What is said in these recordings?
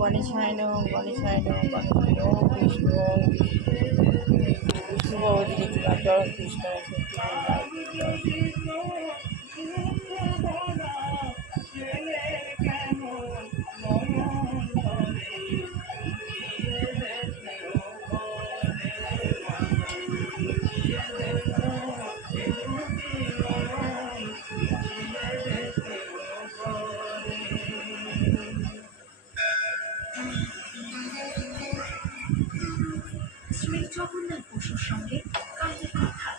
গণেশায় নম গণেশায় নম গণেশায় নম কৃষ্ণ বিষ্ণু ভগবতী চরণ কৃষ্ণ শ্রী জগন্নাথ বসুর সঙ্গে কাজের কথা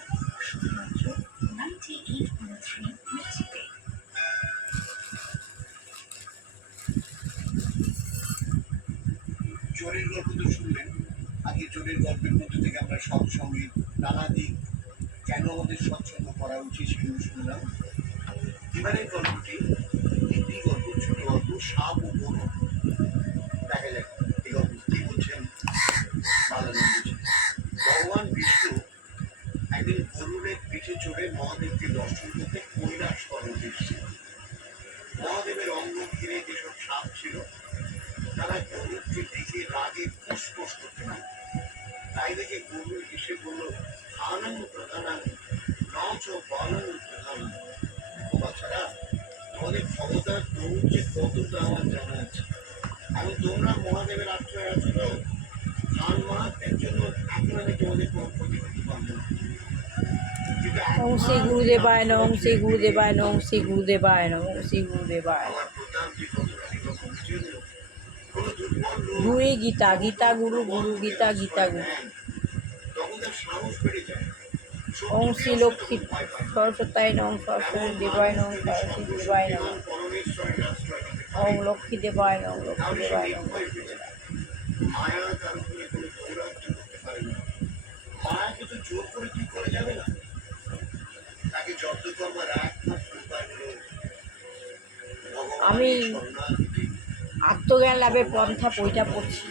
শুধুমাত্র 98.3 মিউজিকে। চোরের গল্প তো শুনলেন। আগে চোরের গল্পের মধ্যে থেকে আমরা সৎসঙ্গের নানা দিক কেন আমাদের সৎসঙ্গ করা উচিত সেগুলো শুনলাম। এবারের গল্পটি একটি গল্প, ছোট গল্প, সাপ ও গরু। দেখা যাক এই গল্প কি বলছেন বালানন্দজি। ভগবান বিষ্ণু একদিন গরুরের পিঠে চড়ে মহাদেবকে দর্শন করতে কৈলাস পর্বতে এসেছিল। মহাদেবের অঙ্গ ঘিরে যেসব সাপ ছিল তারা গরুরকে দেখে রাগে ফুসফুস করতে লাগলো। তাই দেখে গরু এসে বলল, আনন্দ প্রধান নচ বালন প্রধান। ও বাচ্চারা, তোমাদের ক্ষমতার দৌড় যে কতটা আমার জানা আছে। আমি তোমরা মহাদেবের আশ্রয় আছো তো, খান মাহাত্মের জন্য এখন আমি তোমাদের কোনো ক্ষতি করতে পারবো না। ওম শ্রী গুরুদেবায় নম ওম শ্রী গুরুদেবায় নম ওম শ্রী গুরুদেবায় নম ওম শ্রী গুরুদেবায়। আমার প্রধান যে কতখানি তখন বুঝিয়ে দিল, কোনো দুর্বল লোক গুরুই গীতা, গীতা গুরু, গুরু গীতা, গীতা গুরু। তখন তার সাহস বেড়ে যায়। ওম শ্রী লক্ষ্মী সরস্বতায় নম সরস্বতী দেবায় নম সরস্বতী দেবায় নম পরমেশ্বরের আশ্রয় নিতে ওম পারে, লক্ষ্মী দেবায় নম লক্ষ্মী তাহলে সে দেবায় নম নির্ভয় হয়ে যায়। মায়া তার উপরে কোনো দৌরাত্ম করতে পারে না। মায়াকে তো জোর করে ঠিক করা যাবে না। তাকে জব্দ করবার একমাত্র উপায় হলো আমি ভগবানের শরণাগতি। আত্মজ্ঞান লাভের পন্থা বইটা পড়ছি,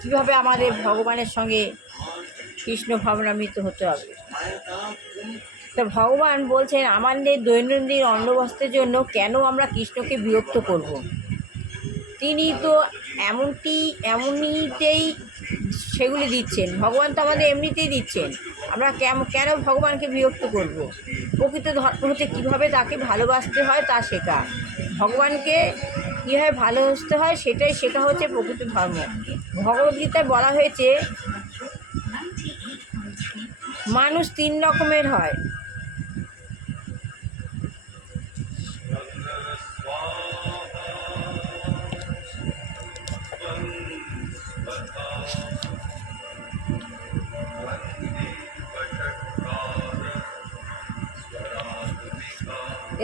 কীভাবে আমাদের ভগবানের সঙ্গে আর কিছু কৃষ্ণ ভাবনামৃত হতে হবে। মায়া তার কোন তো ভগবান বলছেন আমাদের দৈনন্দিন অন্নবস্ত্রের জন্য কেন আমরা কৃষ্ণকে বিরক্ত করব। তিনি তো এমনিতেই সেগুলি দিচ্ছেন, ভগবান তো আমাদের এমনিতেই দিচ্ছেন। আমরা কেন ভগবানকে বিরক্ত করব। প্রকৃত ধর্ম হচ্ছে কীভাবে তাকে ভালোবাসতে হয় তা শেখা, ভগবানকে কীভাবে ভালোবাসতে হয় সেটাই শেখা হচ্ছে প্রকৃত ধর্ম। ভগবদ্গীতায় বলা হয়েছে মানুষ 3 রকমের হয়।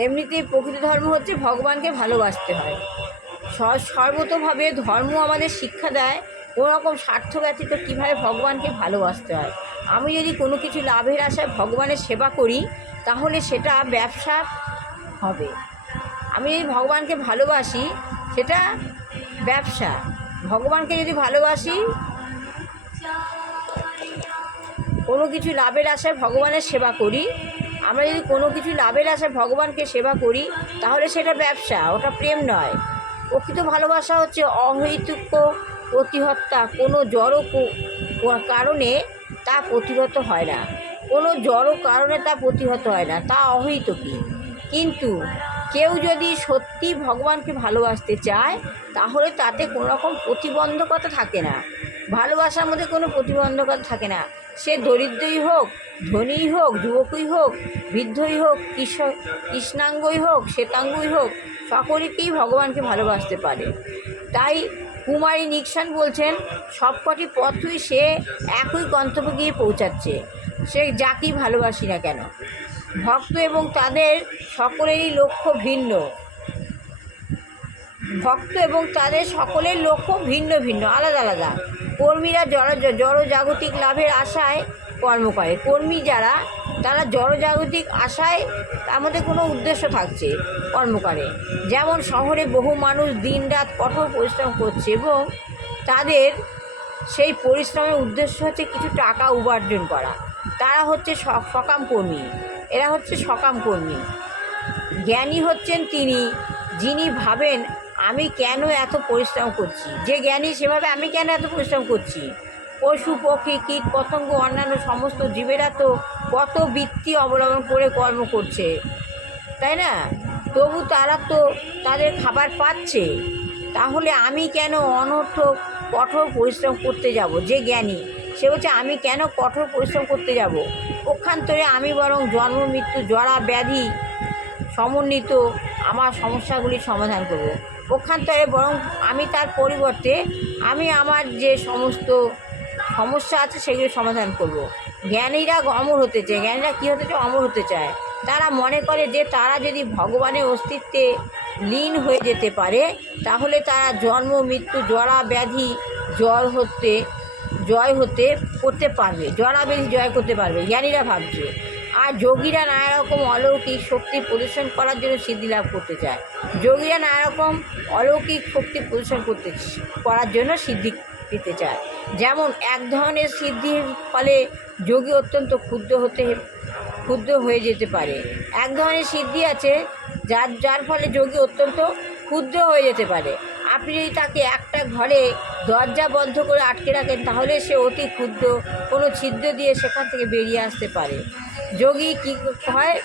এমনিতেই প্রকৃত ধর্ম হচ্ছে ভগবানকে ভালোবাসতে হয়। সর্বতোভাবে ধর্ম আমাদের শিক্ষা দেয় কোনো রকম স্বার্থ ব্যতীত কীভাবে ভগবানকে ভালোবাসতে হয়। আমি যদি কোনো কিছু লাভের আশায় ভগবানের সেবা করি তাহলে সেটা ব্যবসা হবে। আমি যদি ভগবানকে ভালোবাসি সেটা ব্যবসা। ভগবানকে যদি ভালোবাসি, কোনো কিছু লাভের আশায় ভগবানের সেবা করি, আমরা যদি কোনো কিছু লাভের আশায় ভগবানকে সেবা করি তাহলে সেটা ব্যবসা, ওটা প্রেম নয়। প্রকৃত ভালোবাসা হচ্ছে অহৈতুক প্রতিহত্যা, কোনো জড় কারণে তা প্রতিহত হয় না, কোনো জড় কারণে তা প্রতিহত হয় না, তা অহৈতুকী। কিন্তু কেউ যদি সত্যি ভগবানকে ভালোবাসতে চায় তাহলে তাতে কোনো রকম প্রতিবন্ধকতা থাকে না। ভালোবাসার মধ্যে কোনো প্রতিবন্ধকতা থাকে না। সে দরিদ্রই হোক, ধনীই হোক, যুবকই হোক, বৃদ্ধই হোক, কৃষ্ণাঙ্গই হোক, শ্বেতাঙ্গই হোক, সকলেকেই ভগবানকে ভালোবাসতে পারে। তাই কুমারী নিক্সন বলছেন সবকটি পথই সে একই গন্তব্যে গিয়ে পৌঁছাচ্ছে, সে যাকেই ভালোবাসি না কেন। ভক্ত এবং তাদের সকলেরই লক্ষ্য ভিন্ন, ভক্ত এবং তাদের সকলের লক্ষ্য ভিন্ন ভিন্ন, আলাদা আলাদা। কর্মীরা জড়জাগতিক লাভের আশায় কর্ম করে। কর্মী যারা, তারা জড়জাগতিক আশায়, তার মধ্যে কোনো উদ্দেশ্য থাকছে কর্ম করে। যেমন শহরে বহু মানুষ দিনরাত কঠোর পরিশ্রম করছে এবং তাদের সেই পরিশ্রমের উদ্দেশ্য হচ্ছে কিছু টাকা উপার্জন করা। তারা হচ্ছে সকাম কর্মী, এরা হচ্ছে সকাম কর্মী। জ্ঞানী হচ্ছেন তিনি যিনি ভাবেন আমি কেন এত পরিশ্রম করছি, যে জ্ঞানী সেভাবে আমি কেন এত পরিশ্রম করছি। পশু পক্ষী কীট পতঙ্গ অন্যান্য সমস্ত জীবেরা তো কত বৃত্তি অবলম্বন করে কর্ম করছে, তাই না? তবু তারা তো তাদের খাবার পাচ্ছে, তাহলে আমি কেন অনর্থক কঠোর পরিশ্রম করতে যাব। যে জ্ঞানী সে বলছে আমি কেন কঠোর পরিশ্রম করতে যাব, পক্ষান্তরে আমি বরং জন্ম মৃত্যু জরা ব্যাধি সমন্বিত আমার সমস্যাগুলির সমাধান করব। পক্ষান্তরে বরং আমি তার পরিবর্তে আমি আমার যে সমস্ত সমস্যা আছে সেগুলি সমাধান করব। জ্ঞানীরা অমর হতে চায়। জ্ঞানীরা কী হতে চায়? অমর হতে চায়। তারা মনে করে যে তারা যদি ভগবানের অস্তিত্বে লীন হয়ে যেতে পারে তাহলে তারা জন্ম মৃত্যু জরা ব্যাধি জয় করতে পারবে, জরা ব্যাধি জয় করতে পারবে, জ্ঞানীরা ভাবছে। আর যোগীরা নানা রকম অলৌকিক শক্তি প্রদর্শন করার জন্য সিদ্ধি লাভ করতে চায়। যোগীরা নানা রকম অলৌকিক শক্তি প্রদর্শন করার জন্য সিদ্ধি পেতে চায়। যেমন এক ধরনের সিদ্ধির ফলে যোগী অত্যন্ত ক্ষুদ্র হয়ে যেতে পারে। এক ধরনের সিদ্ধি আছে যার ফলে যোগী অত্যন্ত ক্ষুদ্র হয়ে যেতে পারে। আপনি যদি তাকে একটা ঘরে দরজা বন্ধ করে আটকে রাখেন তাহলে সে অতি ক্ষুদ্র কোনো ছিদ্র দিয়ে সেখান থেকে বেরিয়ে আসতে পারে। যোগী কী হয়,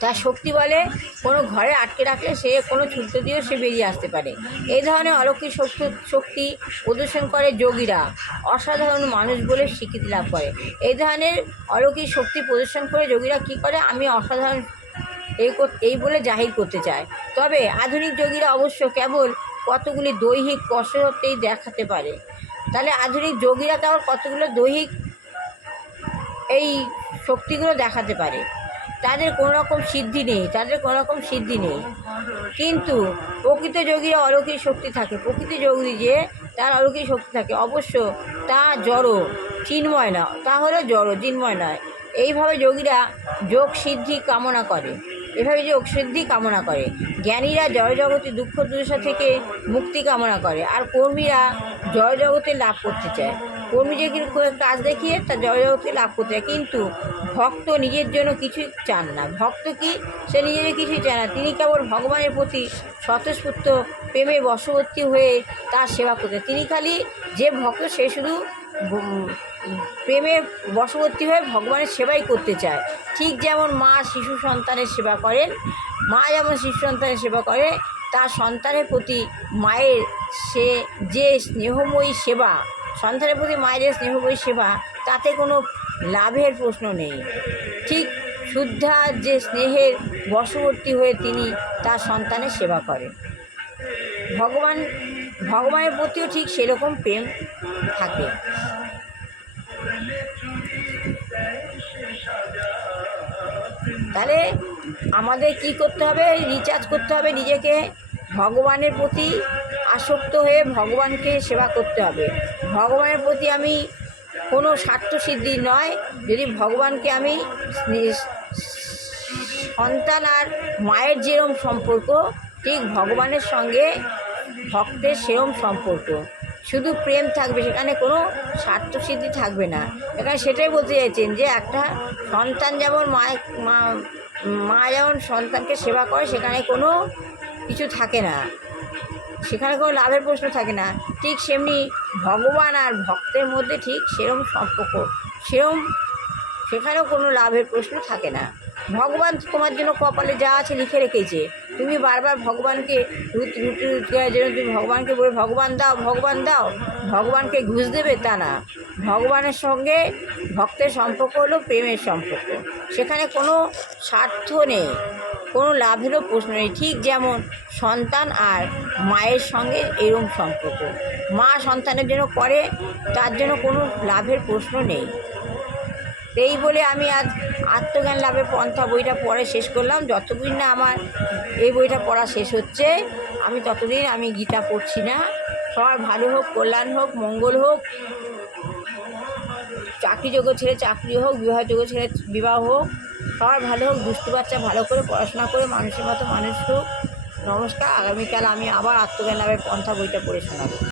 তার শক্তি বলে কোনো ঘরে আটকে রাখলে সে কোনো ছিদ্র দিয়েও সে বেরিয়ে আসতে পারে। এই ধরনের অলৌকিক শক্তি প্রদর্শন করে যোগীরা অসাধারণ মানুষ বলে স্বীকৃতি লাভ করে। এই ধরনের অলৌকিক শক্তি প্রদর্শন করে যোগীরা কী করে, আমি অসাধারণ এই বলে জাহির করতে চায়। তবে আধুনিক যোগীরা অবশ্য কেবল কতগুলি দৈহিক কসরতেই দেখাতে পারে। তাহলে আধুনিক যোগীরা কেবল কতগুলো দৈহিক এই শক্তিগুলো দেখাতে পারে, তাদের কোনো রকম সিদ্ধি নেই। কিন্তু প্রকৃত যোগীরা অলৌকিক শক্তি থাকে। প্রকৃত যোগী যে তার অলৌকিক শক্তি থাকে, অবশ্য তা জড় চিন্ময় না, তা হলো জড় চিন্ময় নয়। এইভাবে যোগীরা যোগ সিদ্ধি কামনা করে। জ্ঞানীরা জড়জগতে দুঃখ দুর্দশা থেকে মুক্তি কামনা করে, আর কর্মীরা জড়জগতে লাভ করতে চায়। কর্মী যে কাজ দেখিয়ে তা জড়জগতে লাভ করতে চায়। কিন্তু ভক্ত নিজের জন্য কিছুই চান না। ভক্ত কি, সে নিজের কিছুই চায় না। তিনি কেবল ভগবানের প্রতি স্বতঃস্ফূর্ত প্রেমে বশবর্তী হয়ে তার সেবা করতে। তিনি খালি যে ভক্ত সে শুধু প্রেমে বশবর্তী হয়ে ভগবানের সেবাই করতে চায়। ঠিক যেমন মা শিশু সন্তানের সেবা করেন, মা যেমন শিশু সন্তানের সেবা করে, তার সন্তানের প্রতি মায়ের যে স্নেহময়ী সেবা, তাতে কোনো লাভের প্রশ্ন নেই। ঠিক শুদ্ধা যে স্নেহের বশবর্তী হয়ে তিনি তার সন্তানের সেবা করেন, ভগবানের প্রতিও ঠিক সেরকম প্রেম থাকে। তাহলে আমাদের কি করতে হবে? রিচার্জ করতে হবে নিজেকে, ভগবানের প্রতি আসক্ত হয়ে ভগবানকে সেবা করতে হবে। ভগবানের প্রতি আমি কোনো স্বার্থসিদ্ধি নয়, যদি ভগবানকে আমি সন্তান আর মায়ের যেরম সম্পর্ক, ঠিক ভগবানের সঙ্গে ভক্তের সেরম সম্পর্ক, শুধু প্রেম থাকবে, সেখানে কোনো স্বার্থসিদ্ধি থাকবে না। এখানে সেটাই বলতে চাইছেন যে একটা সন্তান যেমন মা যেমন সন্তানকে সেবা করে, সেখানে কোনো কিছু থাকে না, সেখানে কোনো লাভের প্রশ্ন থাকে না। ঠিক সেমনি ভগবান আর ভক্তের মধ্যে ঠিক সেরম সম্পর্ক, সেখানেও কোনো লাভের প্রশ্ন থাকে না। ভগবান তোমার জন্য কপালে যা আছে লিখে রেখেছে, তুমি বারবার ভগবানকে রুটি যেন তুমি ভগবানকে বলে ভগবান দাও, ভগবানকে ঘুষ দেবে তা না। ভগবানের সঙ্গে ভক্তের সম্পর্ক হলো প্রেমের সম্পর্ক, সেখানে কোনো স্বার্থ নেই, কোনো লাভেরও প্রশ্ন নেই। ঠিক যেমন সন্তান আর মায়ের সঙ্গে এরকম সম্পর্ক, মা সন্তানের জন্য করে, তার জন্য কোনো লাভের প্রশ্ন নেই। এই বলে আমি আজ আত্মজ্ঞান লাভের পন্থা বইটা পড়ে শেষ করলাম। যতদিন না আমার এই বইটা পড়া শেষ হচ্ছে আমি ততদিন আমি গীতা পড়ছি না। সবার ভালো হোক, কল্যাণ হোক, মঙ্গল হোক, চাকরিযোগ্য ছেলে চাকরি হোক, বিবাহযোগ্য ছেলে বিবাহ হোক, সবার ভালো হোক। দুষ্টু বাচ্চা ভালো করে পড়াশোনা করে মানুষের মতো মানুষ হোক। নমস্কার। আগামীকাল আমি আবার আত্মজ্ঞান লাভের পন্থা বইটা পড়ে শোনাবো।